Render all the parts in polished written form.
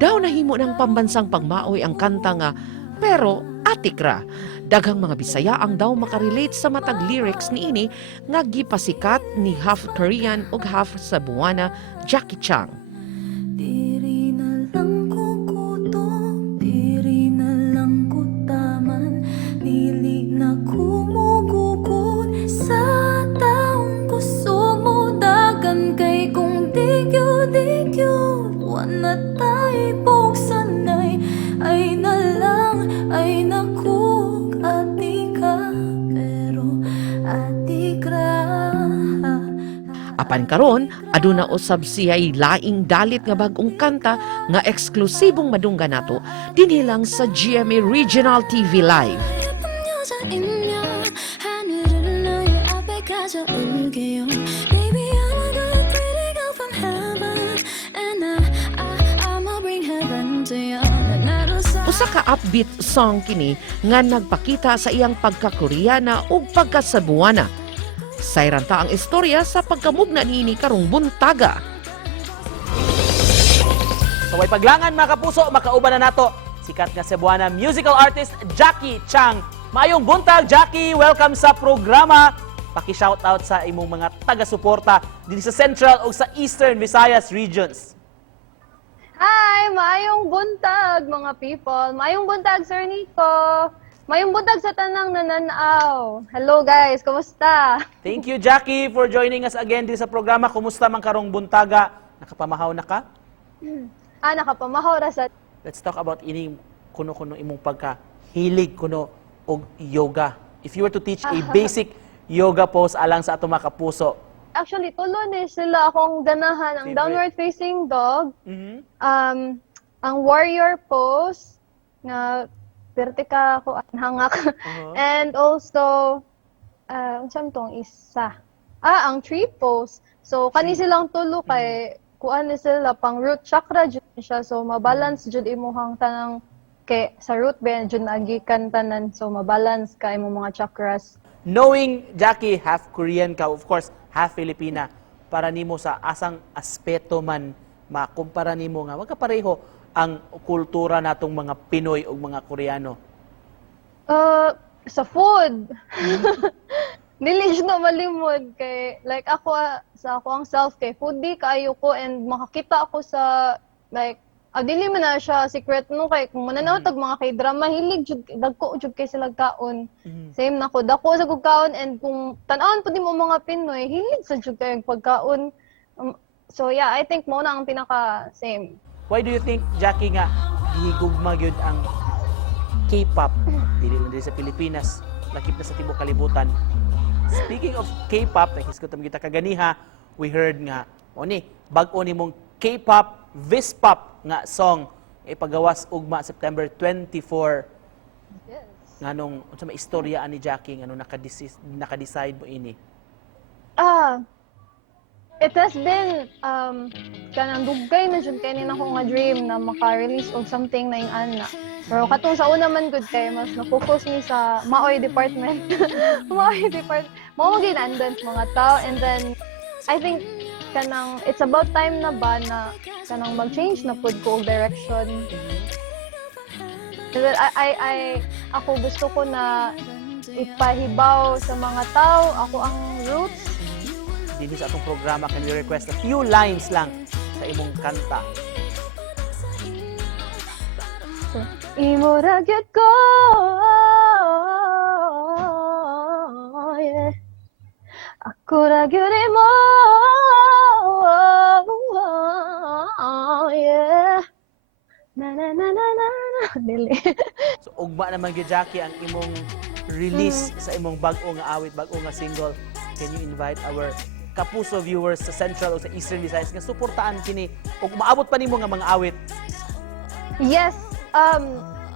Daw nahimo ng pambansang pagmaoy ang kanta nga, pero atik ra. Daghang mga Bisaya ang daw makarelate sa matag lyrics niini nga gipasikat ni half Korean ug half Cebuana Jackie Chang. Diri na lang ko kutob, diri na lang ko taman, dili na kumugugod sa taong gusto mo dagan kay kung digyo-digyo wala tayo buksanay ay na lang ay nakuk ati ka pero ati ka. Apan karon, aduna usab siya'y laing dalit nga bag-ong kanta nga eksklusibong madungga nato dinhi lang sa GMA Regional TV Live. 예쁜 여자이면 하늘을 너의 앞에 가져올게요. Baby, I'm a good pretty girl from heaven, and I'ma bring heaven to you. 나로 Usa ka upbeat song kini nga nagpakita sa iyang pagka-Koreana ug pagka-Cebuana. Sayranta ang istorya sa pagkamugna niini karong buntaga. So way paglangan mga kapuso, makauban na nato sikat nga Cebuana musical artist Jackie Chang. Maayong buntag Jackie, welcome sa programa. Paki-shoutout sa imong mga taga-suporta dito sa Central o sa Eastern Visayas regions. Hi! Maayong buntag, mga people. Maayong buntag, Sir Nico. Maayong buntag sa tanang nananaw. Hello, guys. Kumusta? Thank you Jackie for joining us again dito sa programa. Kumusta man karong buntaga? Nakapamahaw na ka? Nakapamahaw ra sa... Let's talk about ining kuno-kuno imong pagkahilig kuno og yoga. If you were to teach a basic yoga pose alang sa atong mga kapuso. Actually, tulo ni sila akong ganahan. Ang Favorite? downward facing dog, Mhm. ang warrior pose, na vertical ako ang hangak. And also, saan tong isa? Ang tree pose. So, kani silang tulo kay kuan ni sila pang root chakra jud siya. So, mabalance jud imuhang tanang kay sa root ben jud nagikan tanan. So, mabalance ka imong mga chakras. Knowing Jackie half Korean ka, of course, half Filipina, para nimo sa asang aspeto man makumpara nimo nga wag pareho ang kultura natong mga Pinoy ug mga Koreano. Sa food. Dili siya na malimod kay like ako sa ako ang self kay foodie kaayo ko and makakita ako sa like dili man na siya secret no kay kung mananaw tag mga kay drama hilig jud dagko jud kay sila kaon. Same na ko dako sa kog kaon and kung tan-awon pud mo mga Pinoy hilig sa jud kay pagkaon. So yeah, I think mo na ang pinaka same. Why do you think Jackie nga gihigugma gyud ang K-pop dili lang diri sa Pilipinas, lakip na sa tibuok kalibutan? Speaking of K-pop, nakisgot kita kaganiha, we heard nga oni bag-o nimong K-pop Vispop nga song ipagawas ugma September 24. Yes. Nganong unsa may istorya ani Jackie nganong naka-decide mo ini? It has been kanang dugay na jud kay nako nga dream na maka-release og something na ing ana. Pero katong sa una man gud kay mas na-focus ni sa maoy department. Maoy department. Mao gyud andun mga tao and then I think kanang it's about time na ba na kanang mag-change na pud ko og direction. And then ako gusto ko na ipahibaw sa mga tao ako ang roots. Dinhi sa atong programa can we request a few lines lang sa imong kanta? Imo ra gyud ko, yeah. Ako ra gyud imo, yeah. Na na na na na na. Dili. So ugma naman gyud Jackie ang imong release sa imong bag-o nga awit, bag-o nga single. Can you invite our kapuso viewers sa Central o sa Eastern Visayas nga suportaan kini ug maabot pa nimo nga mga awit? Yes,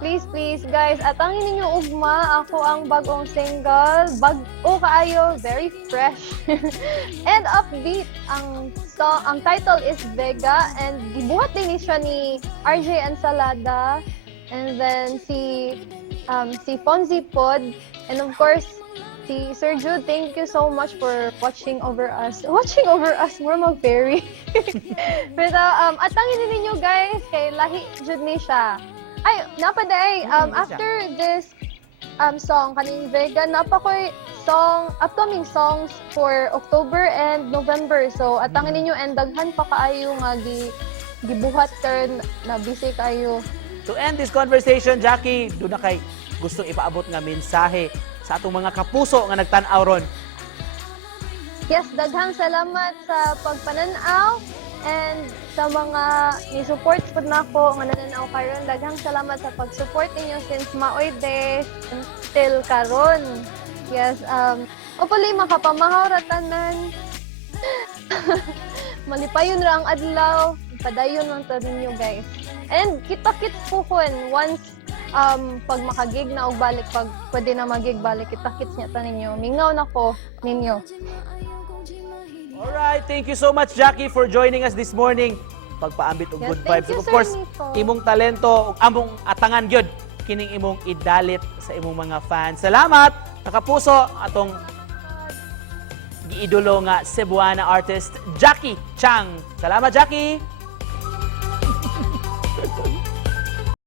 please guys, atangin ninyo ugma ako ang bagong single, bag-o kaayo, very fresh and upbeat. Ang title is Vega and gibuhat din siya ni RJ Ensalada and then si Fonzie Pod and of course Si Sir Jude, thank you so much for watching over us. Watching over us, more mag-ferry. Pero, atangin din ninyo guys, kay Lahi Jude ni siya. Ay, napaday, after this song, kaning vegan, napakoy upcoming songs for October and November. So, atangin ninyo, and daghan pa kaayo nga gibuhat turn na busy kayo. To end this conversation, Jackie, doon na kay gustong ipaabot nga mensahe sa atong mga kapuso nga nagtan-aw ron. Yes, daghang salamat sa pagpananaw and sa mga ni-support po na ako nga nananaw karon. Daghang salamat sa pag-support ninyo since maoy de till karon. Yes, hopefully makapamahaw ra tanan. Malipayon ra ang adlaw, padayon lang ta ninyo guys. And kita-kits po kun once pag makagig na og balik, pag pwede na magig balik, kita-kits niya ta ninyo. Mingaw na ko ninyo. Alright, thank you so much, Jackie, for joining us this morning. Pagpaambit og Yes, good thank vibes. you, Of Sir course, Nico. imong talento, among atangan gyud kining imong idalit sa imong mga fans. Salamat, nakapuso atong giidolo nga Cebuana artist Jackie Chang. Salamat, Jackie.